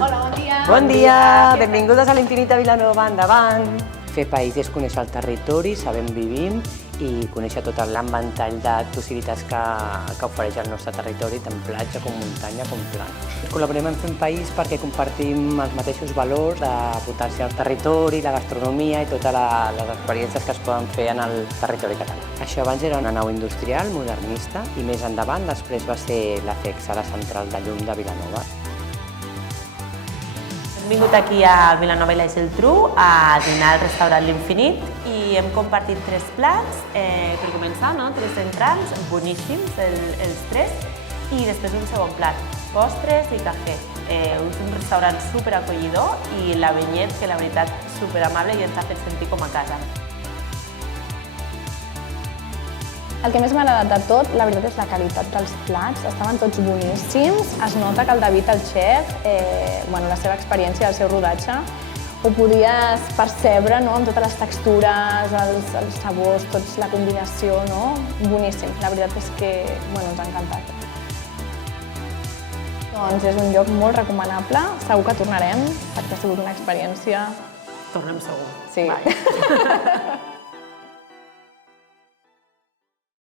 Hola, bon dia. Bon dia, benvingudes a l'Infinita Vilanova, endavant! Fer país és conèixer el territori, saber on vivim i conèixer tot l'enventall de possibilitats que ofereix el nostre territori, tant platja com muntanya com plana. Col·laborem en Fem País perquè compartim els mateixos valors de potenciar el territori, la gastronomia i totes les experiències que es poden fer en el territori català. Això abans era una nau industrial modernista i més endavant després va ser la FEX, la central de llum de Vilanova. Hem vingut aquí a Vilanova i la Geltrú a dinar al restaurant L'Infinit i hem compartit 3 plats, per començar, 3 entrants, boníssims els 3, i després un segon plat, postres i cafè. És un restaurant superacollidor i la Benyet, que la veritat superamable i ens ha fet sentir com a casa. El que més m'ha agradat de tot, la veritat, és la qualitat dels plats. Estaven tots boníssims. Es nota que el David, el xef, la seva experiència, el seu rodatge, ho podies percebre amb totes les textures, els sabors, la combinació, boníssim. La veritat és que ens ha encantat. Doncs és un lloc molt recomanable, segur que tornarem, perquè ha sigut una experiència... Tornem segur. Sí.